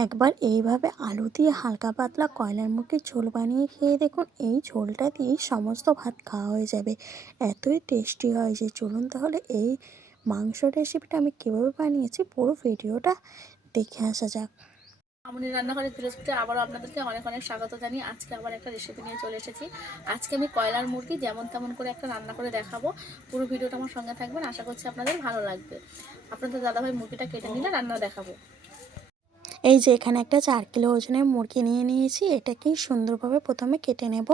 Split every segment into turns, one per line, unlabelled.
একবার এইভাবে আলু দিয়ে হালকা পাতলা কয়লার মুরগির ঝোল বানিয়ে খেয়ে দেখুন, এই ঝোলটা দিয়েই সমস্ত ভাত খাওয়া হয়ে যাবে। এতই টেস্টি হয় যে চলুন তাহলে এই মাংস রেসিপিটা আমি কীভাবে বানিয়েছি পুরো ভিডিওটা দেখে আসা যাক।
আমনি রান্নাঘরে ফিরোজপুরে আবারও আপনাদেরকে অনেক অনেক স্বাগত জানিয়ে আজকে আবার একটা রেসিপি নিয়ে চলে এসেছি। আজকে আমি কয়লার মুরগি যেমন তেমন করে একটা রান্না করে দেখাবো। পুরো ভিডিওটা আমার সঙ্গে থাকবেন, আশা করছি আপনাদের ভালো লাগবে। আপনাদের দাদাভাই মুরগিটা কেটে নিলে রান্না দেখাবো।
এই যে এখানে একটা চার কিলো ওজনের মুরগি নিয়ে নিয়েছি, এটাকেই সুন্দরভাবে প্রথমে কেটে নেব।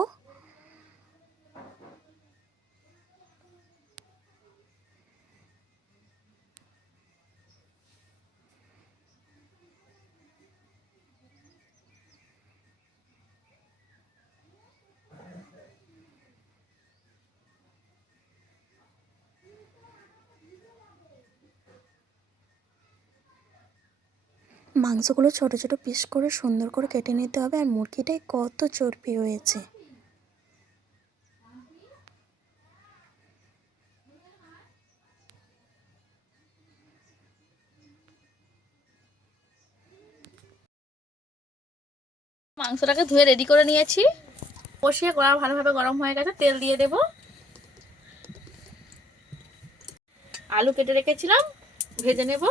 মাংসগুলো ছোট ছোট পিস করে সুন্দর করে কেটে নিতে হবে আর মুরগিটায় কত চর্বি রয়েছে
মাংসটাকে ধুয়ে রেডি করে নিয়েছি। কষিয়ে কড়া ভালোভাবে গরম হয়ে গেছে, তেল দিয়ে দেব। আলু কেটে রেখেছিলাম, ভেজে নেব।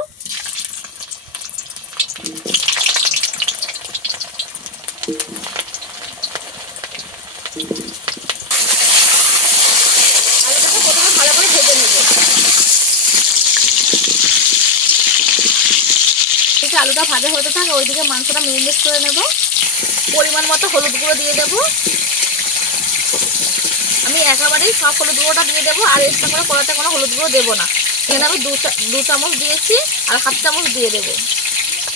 আলুটাকে ভালো করে ভেজে এদিকে আলুটা ভাজা হতে থাকে, ওইদিকে মাংসটা মেরিনেট করে নেব। পরিমাণ মতো হলুদ গুঁড়ো দিয়ে দেব। আমি একেবারেই সব হলুদ গুঁড়োটা দিয়ে দেবো, আর এক্সট্রা করে কড়াতে কোনো হলুদ গুঁড়ো দেবো না। এখানে আমি দু চামচ দিয়েছি, আর হাফ চামচ দিয়ে দেবো।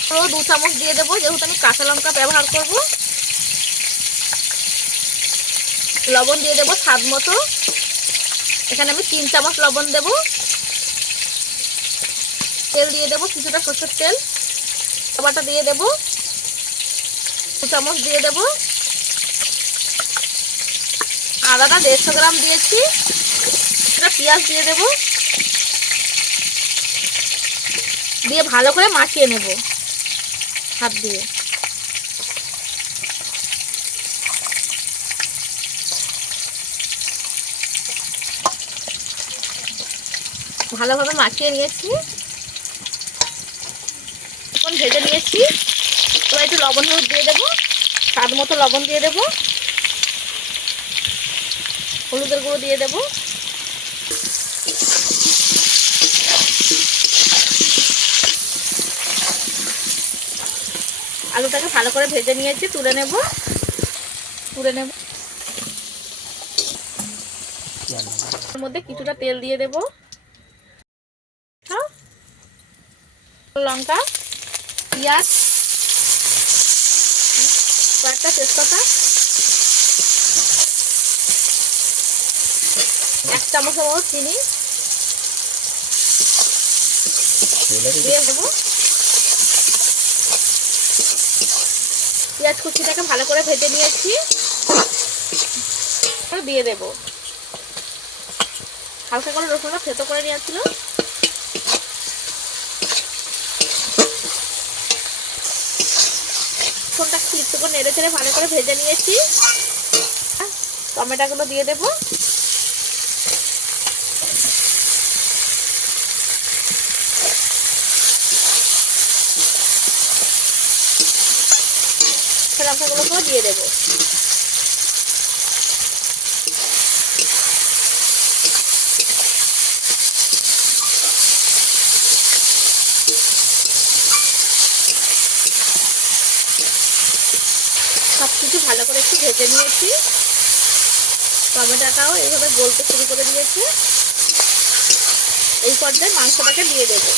পুরো দু চামচ দিয়ে দেবো, যেহেতু আমি কাঁচা লঙ্কা ব্যবহার করব। লবণ দিয়ে দেবো স্বাদ মতো। এখানে আমি তিন চামচ লবণ দেব। তেল দিয়ে দেবো কিছুটা সর্ষের তেল। বাটা দিয়ে দেবো। দু চামচ দিয়ে দেব। আদাটা দেড়শো গ্রাম দিয়েছি। কিছুটা পেঁয়াজ দিয়ে দেব। দিয়ে ভালো করে মাখিয়ে নেব। হাত দিয়ে। ভালোভাবে মাখিয়ে নিয়েছি। এখন ভেজে নিয়েছি। এবার একটু লবণ হলুদ দিয়ে দেবো। স্বাদ মতো লবণ দিয়ে দেবো। হলুদের গুঁড়ো দিয়ে দেবো। আলুটাকে ভালো করে ভেজে নিয়েছি, তুলে নেব। তুলে নেব। মধ্যে কিছুটা তেল দিয়ে দেব হ্যাঁ। লঙ্কা, পেঁয়াজ, কয়েকটা তেজপাতা, এক চামচের মতো চিনি দিয়ে দেবো। পেঁয়াজ কুচিটাকে ভালো করে ভেজে নিয়েছি। দিয়ে দেবো। হালকা করে রসুনটা থেতো করে নিয়েছিল ফোনটা একটু করে নেড়ে চেড়ে ভালো করে ভেজে নিয়েছি। টমেটোগুলো দিয়ে দেবো। লঙ্কাগুলোকেও দিয়ে দেবো। কিছু ভালো করে একটু ভেজে নিয়েছি। টমেটোটাও এইভাবে গলতে শুরু করে দিয়েছি। এই পর্যায়ে মাংসটাকে দিয়ে দেবো।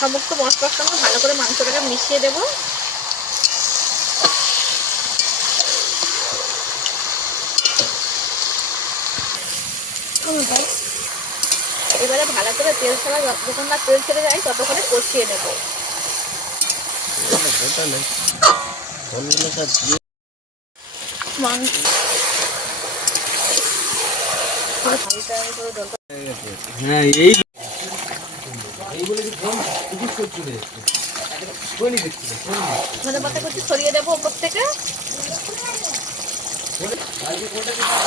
সমস্ত মশলার সঙ্গে ভালো করে মাংসটাকে মিশিয়ে দেব। এবারে ভালো করে তেল ছাড়া যতক্ষণ না তেল ছেড়ে যায় ততক্ষণে কষিয়ে নেব।
হ্যাঁ এই
ধনে পাতা ছড়িয়ে দেবো ওপর থেকে।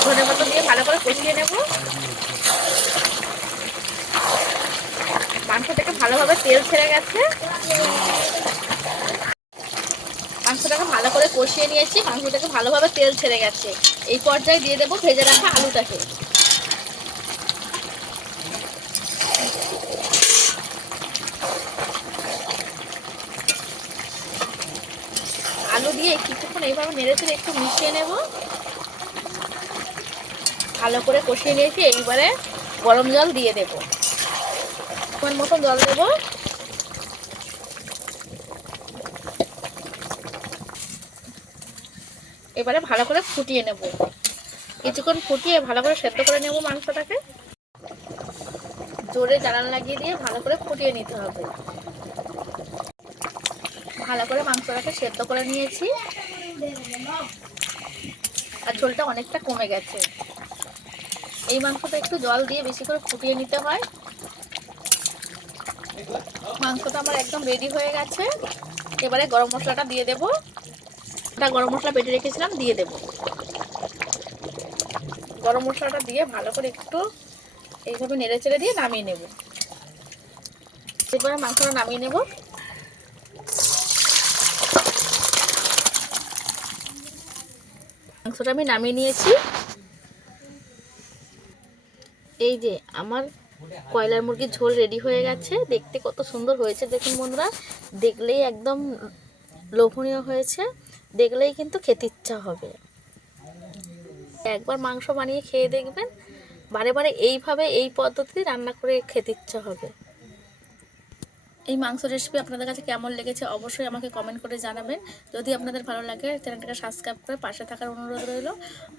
ধনে পাতা দিয়ে ভালো করে কষিয়ে নেব মাংস থেকে ভালোভাবে তেল ছেড়ে গেছে। মাংসটাকে ভালো করে কষিয়ে নিয়েছি। মাংসটাকে ভালোভাবে তেল ছেড়ে গেছে। এই পর্যায়ে দিয়ে দেবো ভেজে রাখা আলুটাকে। আলু দিয়ে কিছুক্ষণ এইভাবে নেড়ে চেড়ে একটু মিশিয়ে নেব। ভালো করে কষিয়ে নিয়েছি। এইবারে গরম জল দিয়ে দেব। তোমার মতন জল দেব। এবারে ভালো করে ফুটিয়ে নেব। কিছুক্ষণ ফুটিয়ে ভালো করে সেদ্ধ করে নেব মাংসটাকে। জোরে জ্বালান লাগিয়ে দিয়ে ভালো করে ফুটিয়ে নিতে হবে। ভালো করে মাংসটাকে সেদ্ধ করে নিয়েছি। আর ঝোলটা অনেকটা কমে গেছে। এই মাংসটা একটু জল দিয়ে বেশি করে ফুটিয়ে নিতে হয়। মাংসটা আমার একদম রেডি হয়ে গেছে। এবারে গরম মশলাটা দিয়ে দেব। এটা গরম মশলা বেটে রেখেছিলাম, দিয়ে দেব। গরম মশলাটা দিয়ে ভালো করে একটু এইভাবে নেড়ে চেড়ে দিয়ে নামিয়ে নেব। এবারে মাংসটা নামিয়ে নেব। মাংসটা আমি নামিয়ে নিয়েছি। এই যে আমার কয়লার মুরগির ঝোল রেডি হয়ে গেছে। দেখতে কত সুন্দর হয়েছে দেখুন বন্ধুরা। দেখলেই একদম লোভনীয় হয়েছে। দেখলেই কিন্তু খেতে ইচ্ছা হবে। একবার মাংস বানিয়ে খেয়ে দেখবেন। বারে বারে এইভাবে এই পদ্ধতি রান্না করে খেতে ইচ্ছা হবে। এই মাংস রেসিপি আপনাদের কাছে কেমন লেগেছে অবশ্যই আমাকে কমেন্ট করে জানাবেন। যদি আপনাদের ভালো লাগে, চ্যানেলটাকে সাবস্ক্রাইব করে পাশে থাকার অনুরোধ রইল।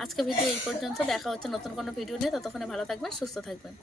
আজকে ভিডিও এই পর্যন্ত। দেখা হচ্ছে নতুন কোনো ভিডিও নিয়ে। ততক্ষণে ভালো থাকবেন, সুস্থ থাকবেন।